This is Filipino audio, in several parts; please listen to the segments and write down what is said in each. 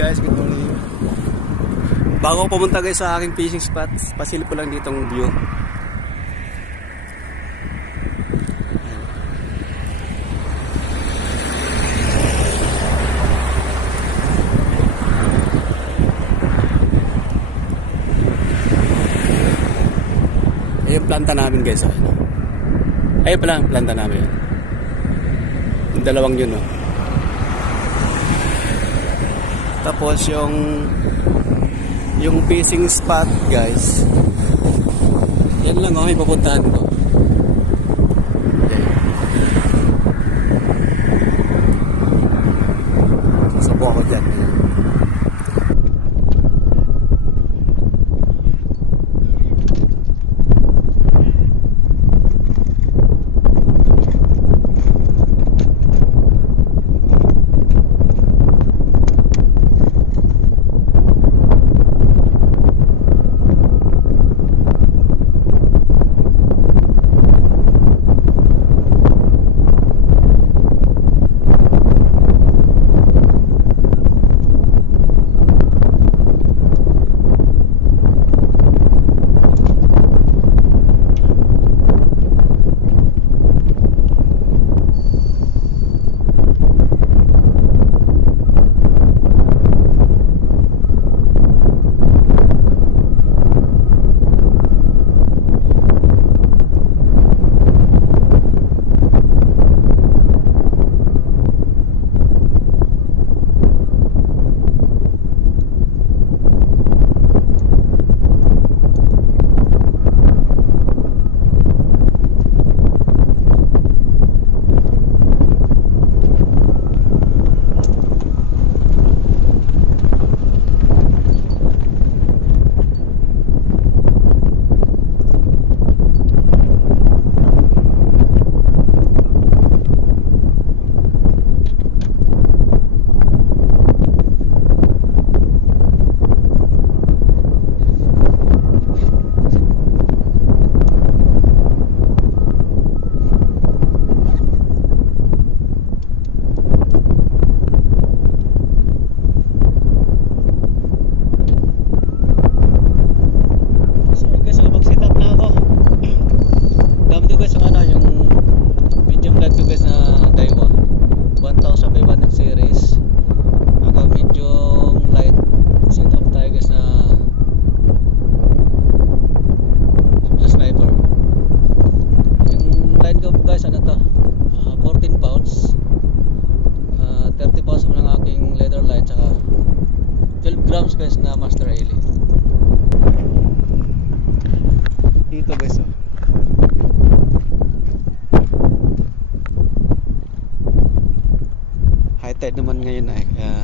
guys, good morning. Bago pumunta guys sa aking fishing spot, pasilip ko lang ditong view. Ayun yung planta namin guys. Ayun. Ayun pala ang planta namin. Yung dalawang yun oh. Tapos yung yung fishing spot guys. Yan lang oh, ipupuntahan ko. Ailey. Dito guys oh. High tide naman ngayon ay kaya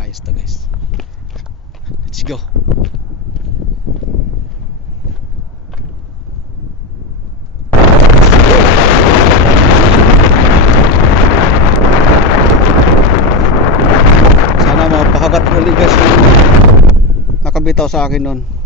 ayos to guys. Let's go. Sana mapakagat ulit guys yung nakabitaw sa akin noon.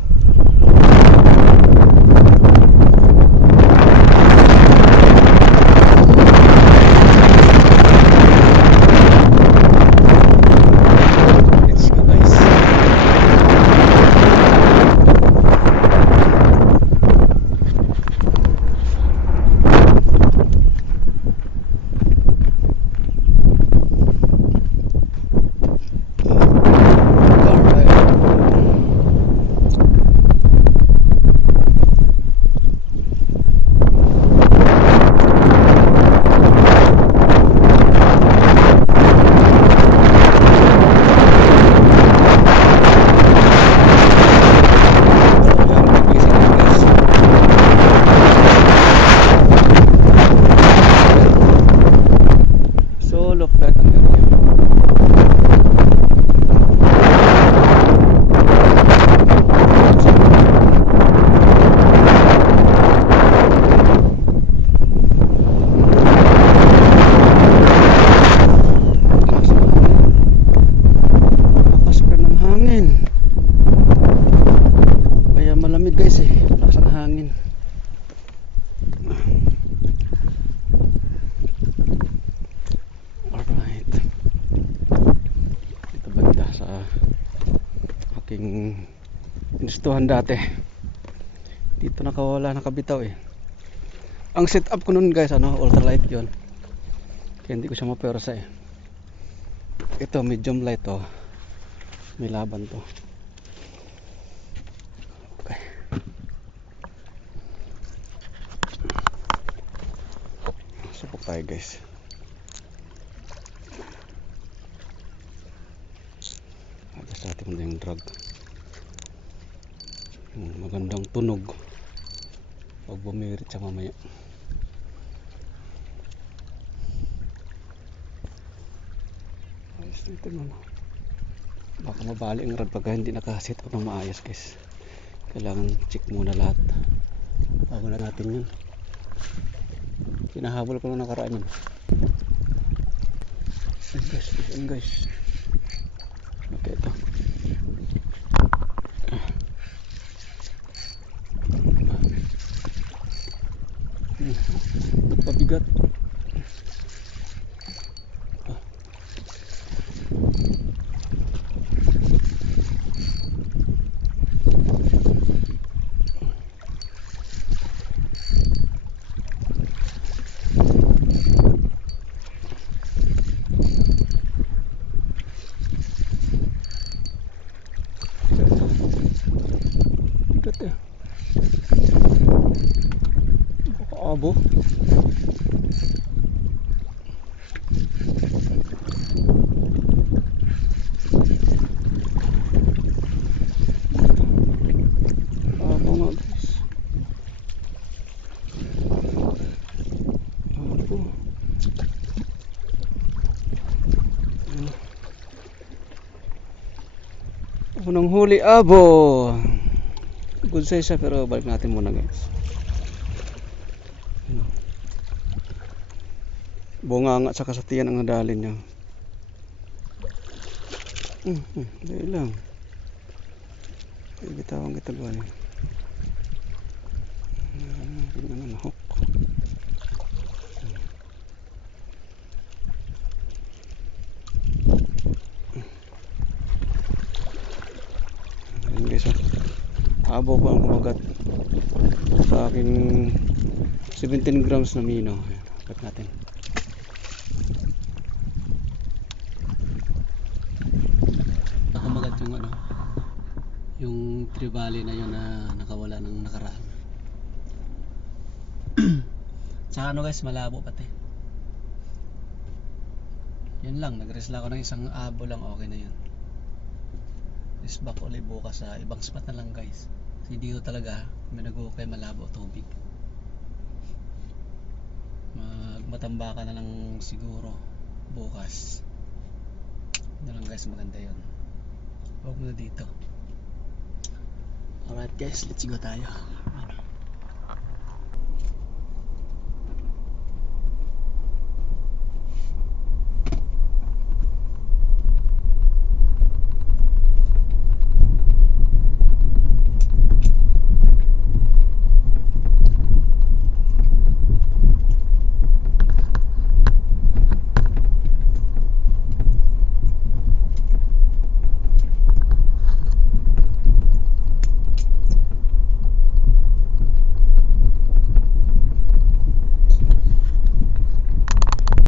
todos los platos que tenemos. Aking inustuhan dati. Dito nakawala nakabitaw eh. Ang setup ko nun guys ano ultralight yon kaya hindi ko siya mapersa eh. Ito medium light to may laban to. Okay. Subok tayo guys yung drug yung magandang tunog. Pag bumirit siya mamaya. Ayos dito naman baka mabali ang rad pagka hindi nakaset up ng maayos guys. Kailangan check muna lahat. Bago na natin yun. Kinahabol ko na nakaraan yun. Ayun guys. Ayun guys. Okay ito Hmm, pabigat bigat eh abo abo nga guys abo Ano? Unang huli abo. Good size siya pero balik natin muna guys. Ano? bunganga sa kasatiyan ang nadali niya. Hmm, hmm, lang. Bitawan kita ba yun hindi na nahok Oh. abo ko ang kumagat sa aking 17 grams na mino Ayan, dapat natin. Nakamagat yung ano yung tribali na yun na nakawala ng nakaraan. Tsaka ano guys malabo pati. Yun lang nagresla ako ng isang abo lang okay na yun is back ulit bukas sa ibang spot na lang guys. Kasi dito talaga may nag-ukay malabo tubig magmatambaka na lang siguro bukas. Na lang guys maganda yun. Huwag muna dito. Alright guys let's go tayo